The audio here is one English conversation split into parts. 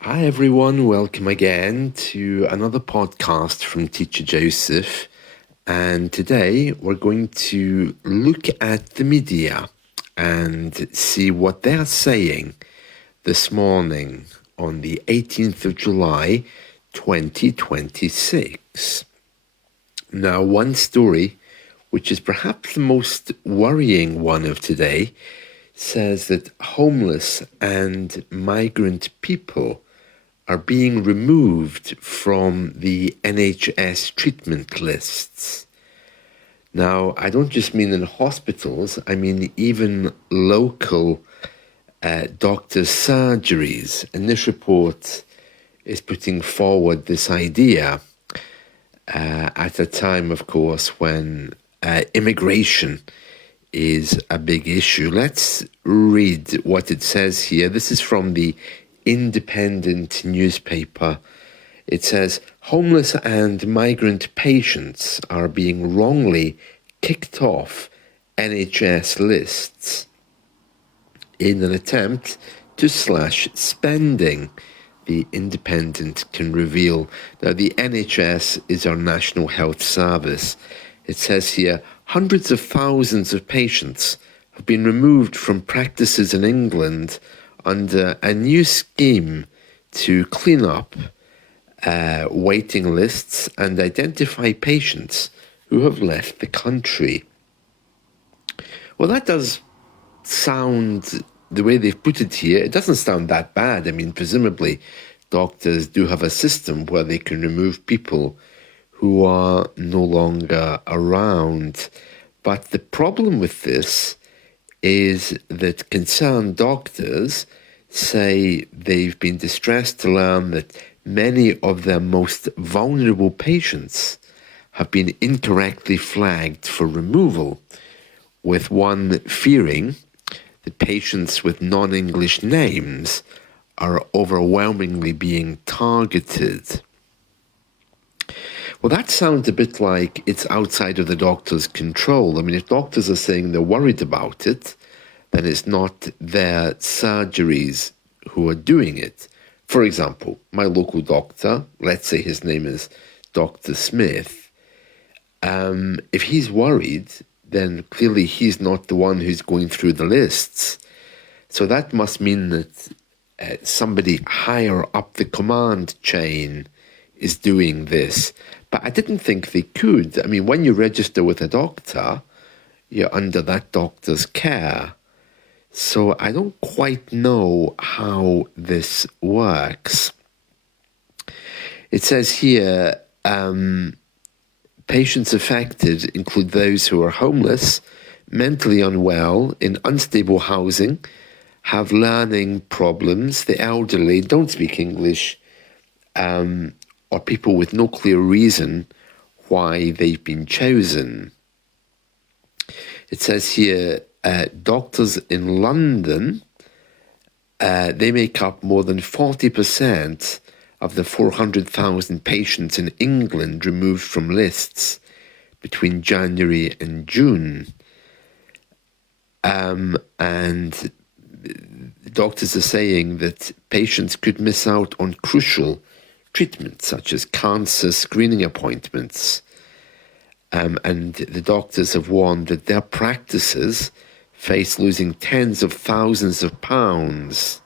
Hi everyone, welcome again to another podcast from Teacher Joseph. And today we're going to look at the media and see what they're saying this morning on the 18th of July 2026. Now, one story, which is perhaps the most worrying one of today, says that homeless and migrant people are being removed from the NHS treatment lists. Now, I don't just mean in hospitals, I mean even local doctors' surgeries. And this report is putting forward this idea at a time, of course, when immigration is a big issue. Let's read what it says here. This is from the Independent newspaper. It says, homeless and migrant patients are being wrongly kicked off NHS lists in an attempt to slash spending, the Independent can reveal. Now, the NHS is our National Health Service. It says here, hundreds of thousands of patients have been removed from practices in England under a new scheme to clean up waiting lists and identify patients who have left the country. Well, that does sound, the way they've put it here, it doesn't sound that bad. I mean, presumably doctors do have a system where they can remove people who are no longer around. But the problem with this is that concerned doctors say they've been distressed to learn that many of their most vulnerable patients have been incorrectly flagged for removal, with one fearing that patients with non-English names are overwhelmingly being targeted. Well, that sounds a bit like it's outside of the doctor's control. I mean, if doctors are saying they're worried about it, then it's not their surgeries who are doing it. For example, my local doctor, let's say his name is Dr. Smith, if he's worried, then clearly he's not the one who's going through the lists. So that must mean that somebody higher up the command chain is doing this. But I didn't think they could. I mean, when you register with a doctor, you're under that doctor's care. So I don't quite know how this works. It says here, patients affected include those who are homeless, mentally unwell, in unstable housing, have learning problems, the elderly, don't speak English, or people with no clear reason why they've been chosen. It says here, doctors in London, they make up more than 40% of the 400,000 patients in England removed from lists between January and June. And doctors are saying that patients could miss out on crucial treatments such as cancer screening appointments. And the doctors have warned that their practices face losing tens of thousands of pounds.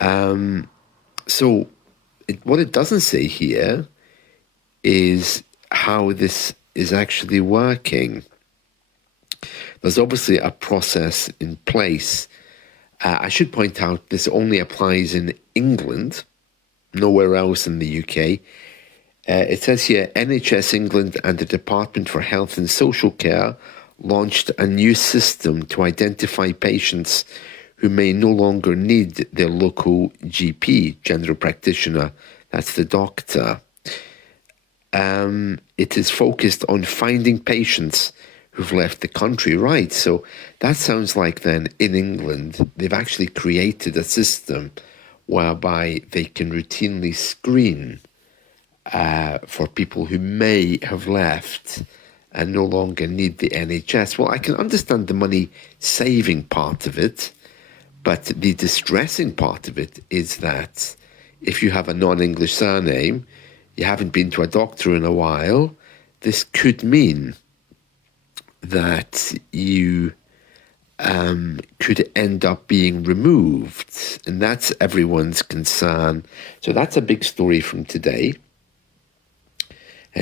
So what it doesn't say here is how this is actually working. There's obviously a process in place. I should point out this only applies in England, nowhere else in the UK. It says here, NHS England and the Department for Health and Social Care launched a new system to identify patients who may no longer need their local GP, general practitioner, that's the doctor. It is focused on finding patients who've left the country, right? So that sounds like then in England, they've actually created a system whereby they can routinely screen for people who may have left and no longer need the NHS. Well, I can understand the money saving part of it, But the distressing part of it is that if you have a non-English surname, you haven't been to a doctor in a while, this could mean that you could end up being removed. And that's everyone's concern. So that's a big story from today.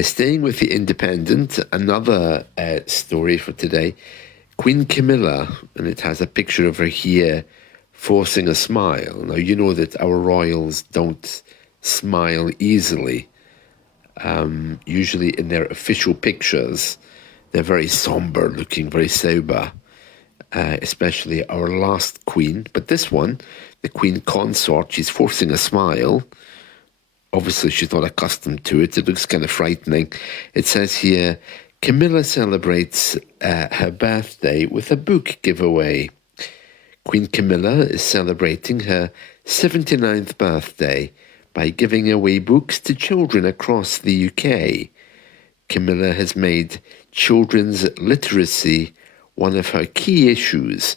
Staying with the Independent, another story for today, Queen Camilla, and it has a picture of her here forcing a smile. Now, you know that our royals don't smile easily. Usually in their official pictures, they're very somber looking, very sober, especially our last queen. But this one, the queen consort, she's forcing a smile. Obviously, she's not accustomed to it. It looks kind of frightening. It says here, Camilla celebrates her birthday with a book giveaway. Queen Camilla is celebrating her 79th birthday by giving away books to children across the UK. Camilla has made children's literacy one of her key issues,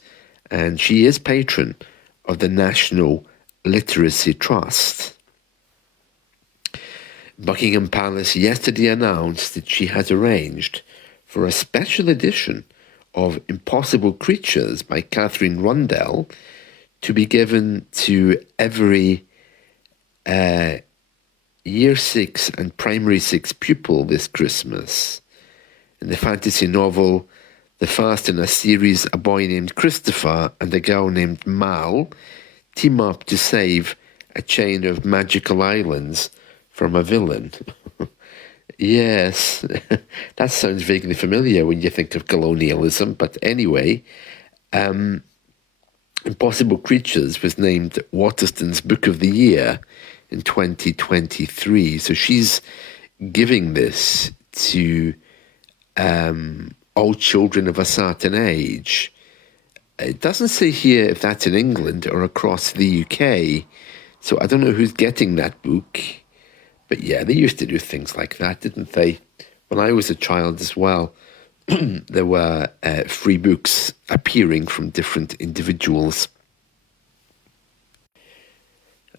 and she is patron of the National Literacy Trust. Buckingham Palace yesterday announced that she has arranged for a special edition of Impossible Creatures by Catherine Rundell to be given to every Year 6 and Primary 6 pupil this Christmas. In the fantasy novel, the first in a series, a boy named Christopher and a girl named Mal team up to save a chain of magical islands from a villain. Yes, that sounds vaguely familiar when you think of colonialism, but anyway, Impossible Creatures was named Waterston's Book of the Year in 2023. So she's giving this to all children of a certain age. It doesn't say here if that's in England or across the UK, so I don't know who's getting that book. But yeah, they used to do things like that, didn't they? When I was a child as well, there were free books appearing from different individuals.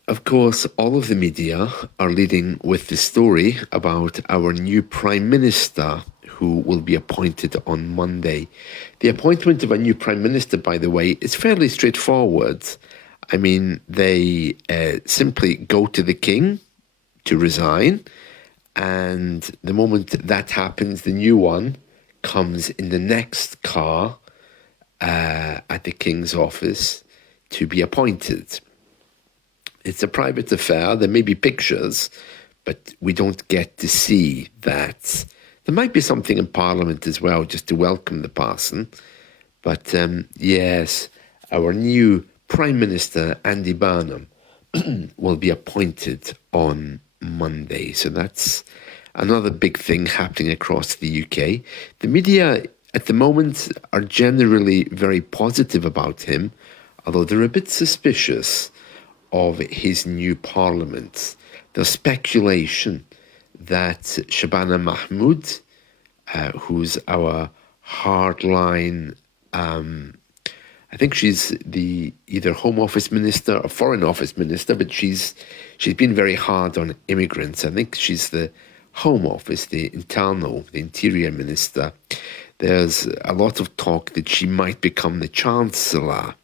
Of course, all of the media are leading with the story about our new Prime Minister who will be appointed on Monday. The appointment of a new Prime Minister, by the way, is fairly straightforward. I mean, they simply go to the King to resign, and the moment that happens, the new one comes in the next car at the King's office to be appointed. It's a private affair. There may be pictures, but we don't get to see that. There might be something in Parliament as well, just to welcome the person. But yes, our new Prime Minister, Andy Burnham, will be appointed on Monday. So that's another big thing happening across the UK. The media at the moment are generally very positive about him, although they're a bit suspicious of his new parliament. There's speculation that Shabana Mahmood, who's our hardline, I think she's the either Home Office Minister or Foreign Office Minister, but she's been very hard on immigrants. I think she's the Home Office, the Interior Minister. There's a lot of talk that she might become the Chancellor.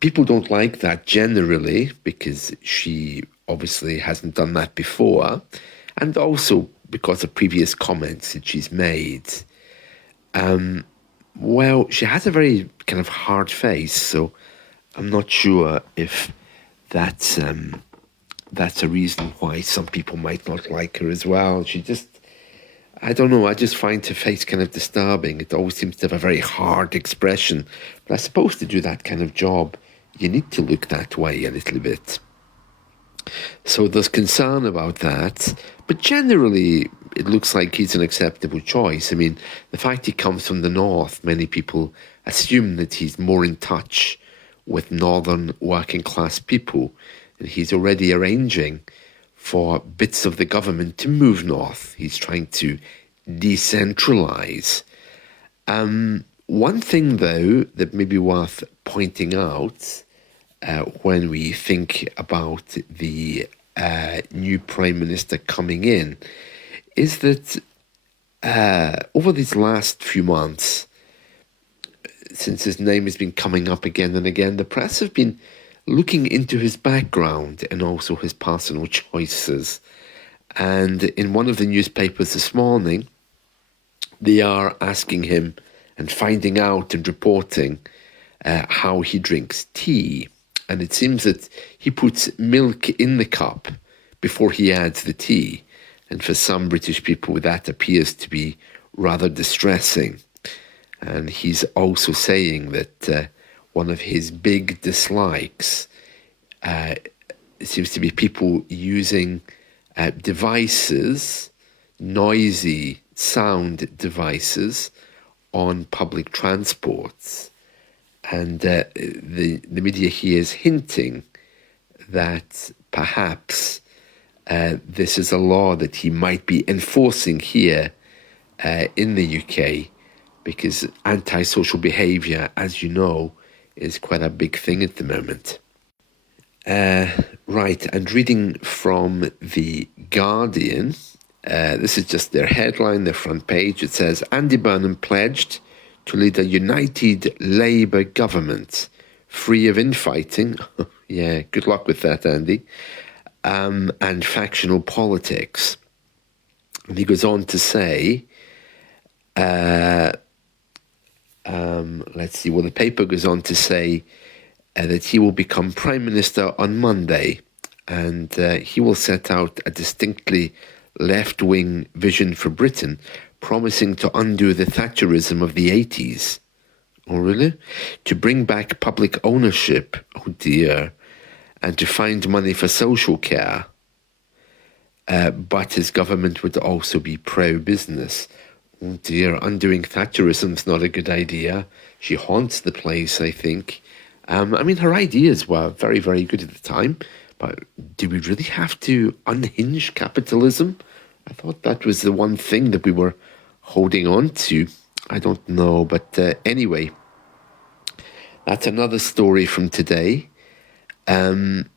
People don't like that generally because she obviously hasn't done that before, and also because of previous comments that she's made. Well, she has a very kind of hard face, so I'm not sure if that's a reason why some people might not like her as well. I don't know, I just find her face kind of disturbing. It always seems to have a very hard expression. But I suppose to do that kind of job, you need to look that way a little bit. So there's concern about that. But generally, it looks like he's an acceptable choice. I mean, the fact he comes from the north, many people assume that he's more in touch with northern working class people. And he's already arranging for bits of the government to move north. He's trying to decentralise. One thing, though, that may be worth pointing out when we think about the new Prime Minister coming in is that over these last few months, since his name has been coming up again and again, the press have been looking into his background and also his personal choices. And in one of the newspapers this morning, they are asking him and finding out and reporting how he drinks tea. And it seems that he puts milk in the cup before he adds the tea. And for some British people, that appears to be rather distressing. And he's also saying that one of his big dislikes seems to be people using devices, noisy sound devices, on public transports. And the media here is hinting that perhaps this is a law that he might be enforcing here in the UK, because antisocial behaviour, as you know, is quite a big thing at the moment. Right, and reading from The Guardian, this is just their headline, their front page. It says, Andy Burnham pledged to lead a united Labour government, free of infighting. Yeah, good luck with that, Andy. And factional politics. And he goes on to say, let's see, well, the paper goes on to say that he will become Prime Minister on Monday, and he will set out a distinctly left-wing vision for Britain, promising to undo the Thatcherism of the 80s. Oh, really? To bring back public ownership, oh dear, and to find money for social care. But his government would also be pro-business. Oh dear, undoing Thatcherism's not a good idea. She haunts the place, I think. I mean, her ideas were very, very good at the time, but do we really have to unhinge capitalism? I thought that was the one thing that we were holding on to. I don't know, but anyway, that's another story from today. On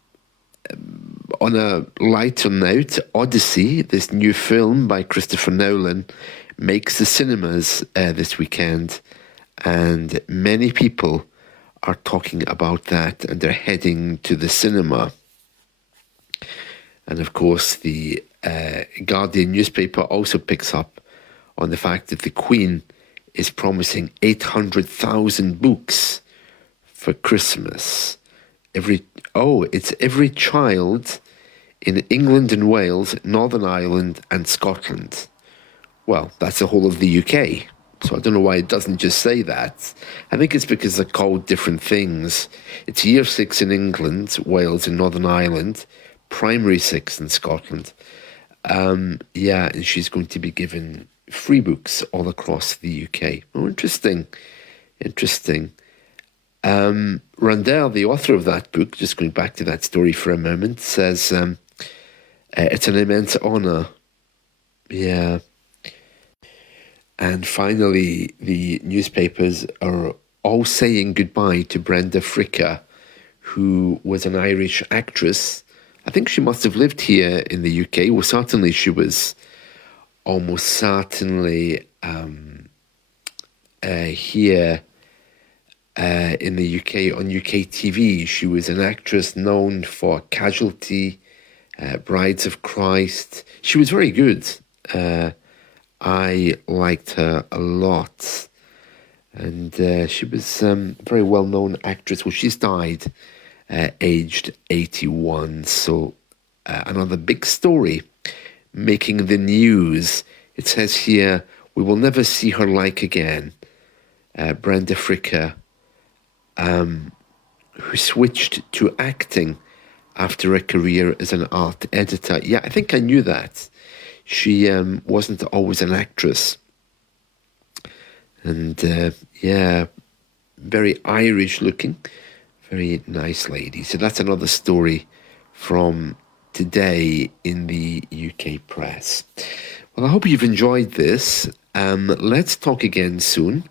a lighter note, Odyssey, this new film by Christopher Nolan, makes the cinemas this weekend, and many people are talking about that, and they're heading to the cinema. And of course, the Guardian newspaper also picks up on the fact that the Queen is promising 800,000 books for Christmas. It's every child in England and Wales, Northern Ireland and Scotland. Well, that's the whole of the UK. So I don't know why it doesn't just say that. I think it's because they're called different things. It's Year 6 in England, Wales and Northern Ireland, Primary 6 in Scotland. And she's going to be given free books all across the UK. Oh, interesting. Randell, the author of that book, just going back to that story for a moment, says it's an immense honour. Yeah. And finally, the newspapers are all saying goodbye to Brenda Fricker, who was an Irish actress. I think she must have lived here in the UK. Well, certainly she was almost certainly here in the UK on UK TV. She was an actress known for Casualty, Brides of Christ. She was very good. I liked her a lot. And she was a very well-known actress. Well, she's died aged 81. So another big story making the news. It says here, we will never see her like again. Brenda Fricker, who switched to acting after a career as an art editor. Yeah, I think I knew that. She wasn't always an actress. And very Irish looking, very nice lady. So that's another story from today in the UK press. Well, I hope you've enjoyed this. Let's talk again soon.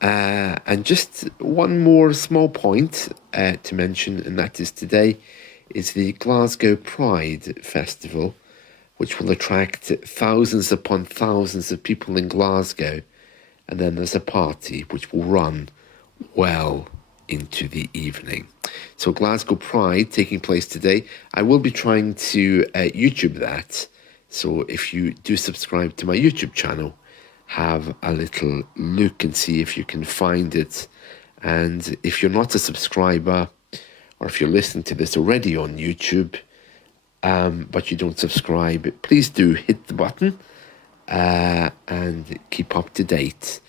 And just one more small point to mention, and that is today is the Glasgow Pride Festival, which will attract thousands upon thousands of people in Glasgow. And then there's a party which will run well into the evening. So Glasgow Pride taking place today. I will be trying to YouTube that. So if you do subscribe to my YouTube channel, have a little look and see if you can find it. And if you're not a subscriber, or if you're listening to this already on YouTube, but you don't subscribe, please do hit the button and keep up to date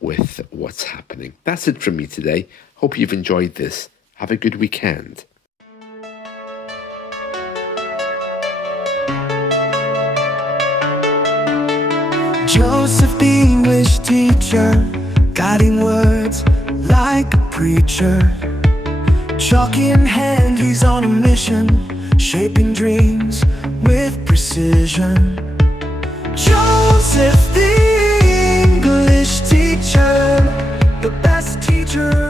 with what's happening. That's it from me today. Hope you've enjoyed this. Have a good weekend. Joseph, the English teacher, guiding words like a preacher. Chalk in hand, he's on a mission, shaping dreams with precision. Joseph, the English teacher, the best teacher